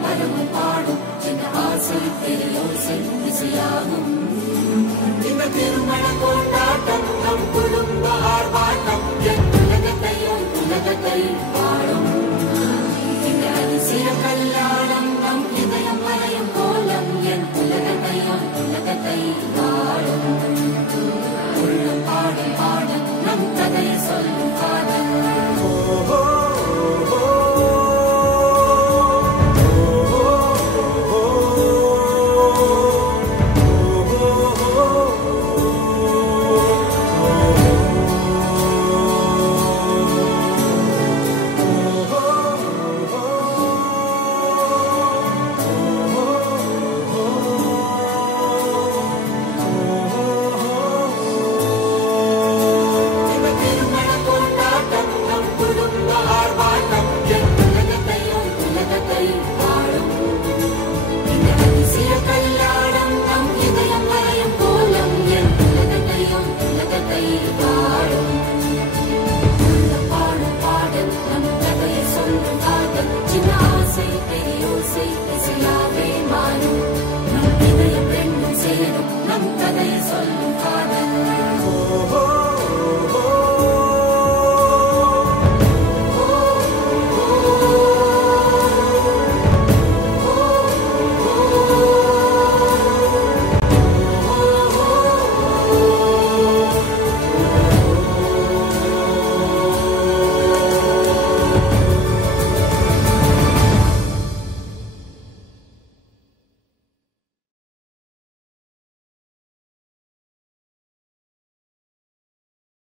பருவம் பாடும் என் ஆசை பெரியோசை இசையாகும். இந்த திருமண கொண்டாட்டம் நம் குடும்ப ஆர்ப்பாட்டம் என் உலகத்தை வாழும். இந்த அதிசய கல்யாணம் நம் இதயம் மறையும் கோலம் என் உலகத்தை வாழும். உள்ளம் பாடும் பாடல் நம் கதையை சொல்லும் காதல். நம் கதையை சொல்லும்